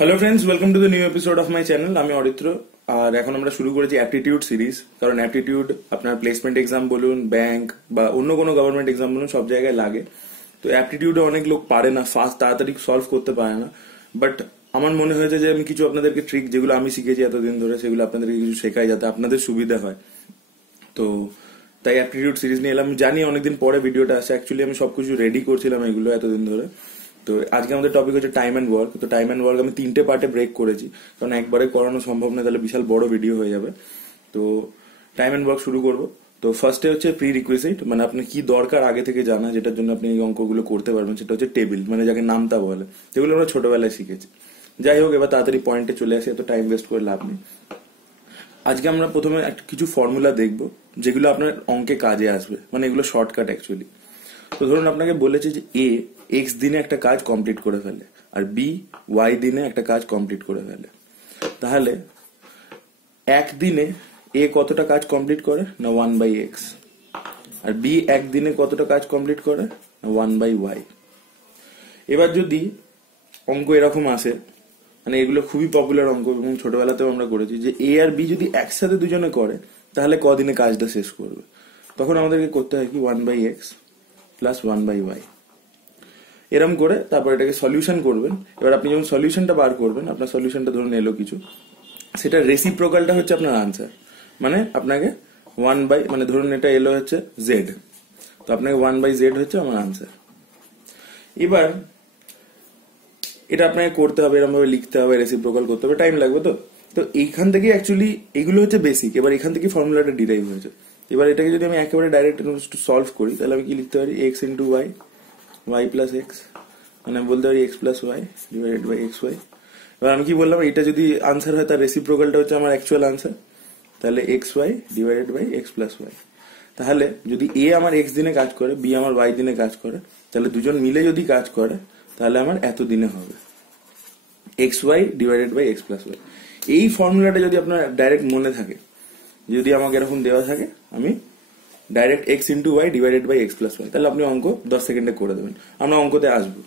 Hello friends, welcome to the new episode of my channel. আমি অরিত্র। আর এখন আমরা শুরু করেছি অ্যাপটিটিউড সিরিজ। কারণ অ্যাপটিটিউড আপনার প্লেসমেন্ট এক্সাম বলুন, ব্যাংক বা অন্য কোনো গভর্নমেন্ট এক্সাম বলুন, সব জায়গায় লাগে। তো অ্যাপটিটিউডে অনেক লোক পারে না, ফাস্ট তাড়াতাড়ি সলভ করতে পারে না। বাট আমার মনে হয়েছে যে আমি কিছু আপনাদেরকে ট্রিক, যেগুলো আমি শিখেছি এতদিন ধরে, সেগুলো আপনাদেরকে কিছু শেখাই যাতে আপনাদের সুবিধা হয়। তো তাই অ্যাপটিটিউড সিরিজ নিয়ে এলাম। আমি জানি অনেকদিন পরে ভিডিওটা আসে, অ্যাকচুয়ালি আমি সবকিছু রেডি করছিলাম এগুলো এতদিন ধরে। তো আজকে আমাদের টপিক হচ্ছে টাইম অ্যান্ড ওয়ার্ক। তো টাইম অ্যান্ড ওয়ার্ক আমি 3টে পার্টে ব্রেক করেছি, কারণ একবারে করানো সম্ভব নয়, তাহলে বিশাল বড় ভিডিও হয়ে যাবে। তো টাইম অ্যান্ড ওয়ার্ক শুরু করব। তো ফার্স্টে হচ্ছে প্রি রিকুইজিট, মানে আপনার কি দরকার আগে থেকে জানা, যেটার জন্য আপনি এই অঙ্কগুলো করতে পারবেন। সেটা হচ্ছে টেবিল, মানে যাকে নামতা বলে, যেগুলো আমরা ছোটবেলায় শিখেছি। যাই হোক, এবার তাড়াতাড়ি পয়েন্টে চলে আসি, এত টাইম ওয়েস্ট করে লাভ নেই। আজকে আমরা প্রথমে কিছু ফর্মুলা দেখব, যেগুলো আপনার অঙ্কে কাজে আসবে, মানে এগুলো শর্টকাট অ্যাকচুয়ালি। তো ধরুন আপনাকে বলেছে যে এ এক্স দিনে একটা কাজ কমপ্লিট করে ফেলে, আর বি ওয়াই দিনে একটা কাজ কমপ্লিট করে ফেলে। তাহলে একদিনে এ কতটা কাজ কমপ্লিট করে না 1/x, আর বি একদিনে কতটা কাজ কমপ্লিট করে না 1/y। এবার যদি অঙ্ক এরকম আসে, মানে এগুলো খুবই পপুলার অঙ্ক এবং ছোটবেলাতেও আমরা করেছি, যে এ আর বি যদি একসাথে দুজনে করে তাহলে কদিনে কাজটা শেষ করবে, তখন আমাদেরকে করতে হয় কি 1/x প্লাস 1/y। এরম করে তারপর এটাকে সলিউশন করবেন। এবার আপনি যখন সলিউশনটা বার করবেন, আপনার সলিউশনটা ধরুন এলো কিছু, সেটা রেসিপ্রোকালটা হচ্ছে আপনার আনসার। মানে আপনাকে মানে ধরুন এটা এলো হচ্ছে জেড, তো আপনাকে 1/z হচ্ছে আমার আনসার। এবার এটা আপনাকে করতে হবে, এরকম ভাবে লিখতে হবে, রেসিপ্রোকাল করতে হবে, টাইম লাগবে। তো এইখান থেকে অ্যাকচুয়ালি এগুলো হচ্ছে বেসিক। এবার এখান থেকে ফর্মুলাটা ডিরাইভ হয়েছে। এবার এটাকে যদি আমি একেবারে ডাইরেক্ট সলভ করি, তাহলে আমি কি লিখতে পারি, x into y, y plus x, মানে আমি বলতে পারি x plus y divided by x y. এবার আমি কি বললাম, এটা যদি আনসার হয় তার রেসিপ্রোকালটা হচ্ছে আমার অ্যাকচুয়াল আনসার, তাহলে x y divided by x plus y. তাহলে যদি এ আমার এক্স দিনে কাজ করে, বি আমার ওয়াই দিনে কাজ করে, তাহলে দুজন মিলে যদি কাজ করে তাহলে আমার এত দিনে হবে x y divided by x plus y. এই ফর্মুলাটা যদি আপনার ডাইরেক্ট মনে থাকে, যদি আমাকে এরকম দেওয়া থাকে, আমি direct x into Y divided by x plus y, তাহলে আপনি অঙ্ক 10 সেকেন্ডে করে দেবেন। আমরা অঙ্কতে আসবো।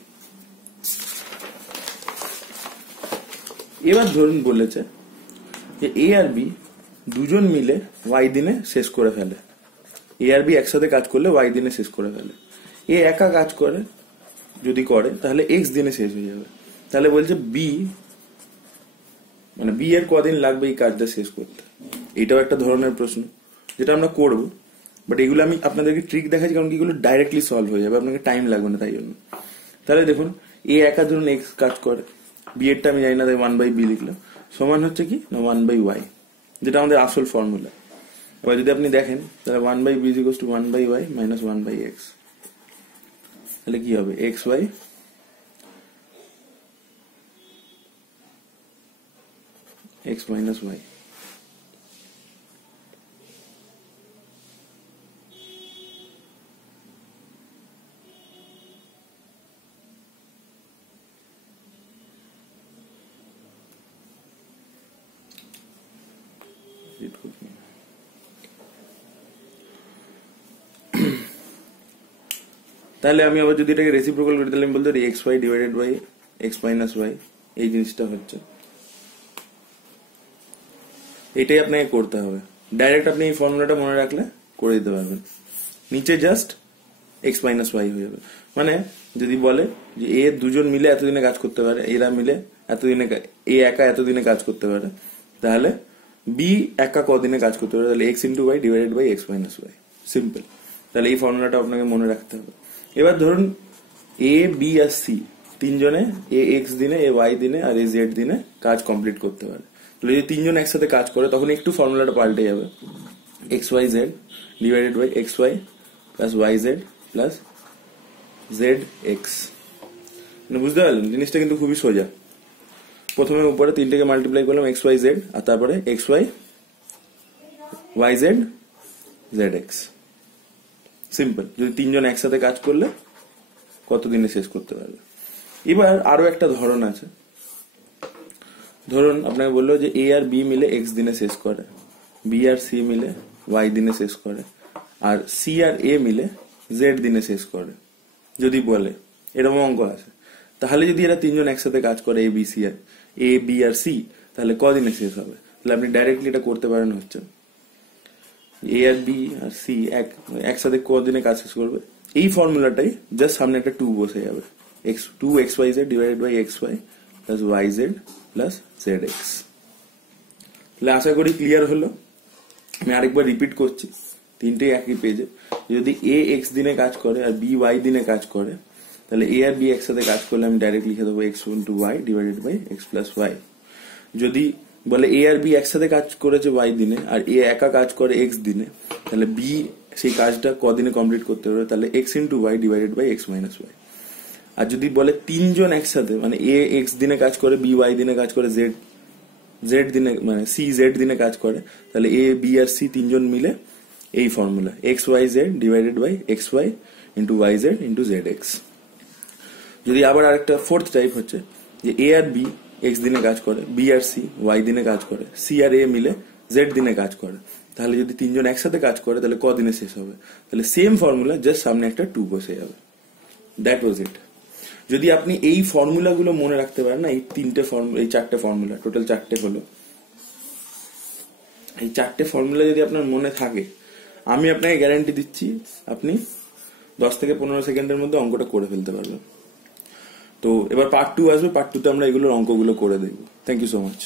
এবার ধরুন বলেছে যে এ আর বি দুজন মিলে ওয়াই দিনে শেষ করে ফেলে। এ আর বি একসাথে কাজ করলে ওয়াই দিনে শেষ করে ফেলে। এ একা কাজ করে, যদি করে তাহলে এক্স দিনে শেষ হয়ে যাবে। তাহলে বলছে বি, মানে বি এর কদিন লাগবে এই কাজটা শেষ করতে। এটাও একটা ধরনের প্রশ্ন, যেটা আমরা করবো। বাট এগুলো আমি আপনাদেরকে ট্রিক দেখাচ্ছি, কারণ এগুলো ডাইরেক্টলি সলভ হয়ে যাবে, আপনাকে টাইম লাগবে না তাই জন্য। তাহলে দেখুন, এ একা ধরুন এক্স কাজ করে, বি এরটা আমি জানি না, তাই 1/b লিখলাম, সমান হচ্ছে কি না 1/y, যেটা আমাদের আসল ফর্মুলা। এবার যদি আপনি দেখেন, তাহলে 1/b = 1/y মাইনাস 1/x। তাহলে কি হবে, x y x minus y. তাহলে আমি আবার যদি এটাকে রেসিপ্রোকাল করি, তাহলে আমি বলতে পারি x y divided by x minus y. এই জিনিসটা হচ্ছে, এটাই আপনাকে করতে হবে। ডাইরেক্ট আপনি এই ফর্মুলাটা মনে রাখলে করে দিতে পারবেন। নিচে জাস্ট এক্স মাইনাস ওয়াই হয়ে যাবে। মানে যদি বলে যে এ দুজন মিলে এতদিনে কাজ করতে পারে, এরা মিলে এতদিনে, এ একা এতদিনে কাজ করতে পারে, তাহলে বি একা কদিনে কাজ করতে পারে, তাহলে x into Y divided by x minus y. Simple. তাহলে এই ফর্মুলাটা আপনাকে মনে রাখতে হবে। এবার ধরুন এ বি আর সি তিনজনে, এ এক্স দিনে, এ ওয়াই দিনে আর এ জেড দিনে কাজ কমপ্লিট করতে পারে। তাহলে যদি তিনজন একসাথে কাজ করে, তখন একটু ফর্মুলাটা পাল্টে যাবে, x y z divided by x y plus y z plus z x. বুঝতে পারলেন জিনিসটা কিন্তু খুবই সোজা। প্রথমে উপরে 3টেকে মাল্টিপ্লাই করলাম এক্স ওয়াই জেড, আর তারপরে x y y z z x. Simple. যদি তিনজন একসাথে কাজ করলে কত দিনে শেষ করতে পারবে। এবার আরো একটা ধরন আছে। ধরুন আপনাকে বললো যে এ আর বি মিলে এক্স দিনে শেষ করে, বি আর সি মিলে ওয়াই দিনে শেষ করে, আর সি আর এ মিলে জেড দিনে শেষ করে। যদি বলে, এরকম অঙ্ক আছে, তাহলে যদি এরা তিনজন একসাথে কাজ করে এ বি আর সি, তাহলে কদিনে শেষ হবে? তাহলে আপনি ডাইরেক্টলি এটা করতে পারেন হচ্ছে এ আর বি আর সি একসাথে কদিনে কাজ শেষ করবে, এই ফর্মুলাটাই জাস্ট সামনে একটা 2 বসে যাবে, two x y z divided by x y plus y z plus z x. তাহলে আশা করি ক্লিয়ার হলো। আমি আরেকবার রিপিট করছি, তিনটেই একই পেজে। যদি এ এক্স দিনে কাজ করে আর বি ওয়াই দিনে কাজ করে, তাহলে এ আর বি একসাথে কাজ করলে আমি ডাইরেক্ট লিখে দেবো x into Y divided by x plus y. যদি বলে এ আর বি একসাথে কাজ করেছে ওয়াই দিনে আর এ একা কাজ করে এক্স দিনে, তাহলে বি সেই কাজটা কদিনে কমপ্লিট করতে পারবে, তাহলে x into Y divided by x minus Y. আর যদি বলে তিনজন একসাথে, মানে এ এক্স দিনে কাজ করে, বি ওয়াই দিনে কাজ করে, জেড দিনে মানে সি জেড দিনে কাজ করে, তাহলে এ বি আর সি তিনজন মিলে এই formula x y z divided by x y into y z into z x. যদি আবার আরেকটা ফোর্থ টাইপ হচ্ছে যে এ আর বি এক্স দিনে কাজ করে, বি আর সি ওয়াই দিনে কাজ করে, সি আর এ মিলে জেড দিনে কাজ করে, তাহলে যদি তিনজন একসাথে কাজ করে তাহলে কদিনে শেষ হবে? তাহলে সেম ফর্মুলা, জাস্ট সামনে একটা 2 বসে যাবে। দ্যাট ওয়াজ ইট। যদি আপনি এই ফর্মুলাগুলো মনে রাখতে পারেন না, এই চারটে ফর্মুলা, টোটাল 4টে হলো, এই 4টে ফর্মুলা যদি আপনার মনে থাকে, আমি আপনাকে গ্যারান্টি দিচ্ছি আপনি 10 থেকে 15 সেকেন্ডের মধ্যে অঙ্কটা করে ফেলতে পারবেন। তো এবার পার্ট 2 আসবে, পার্ট 2তে আমরা এগুলোর অঙ্কগুলো করে দেখবো। Thank you so much.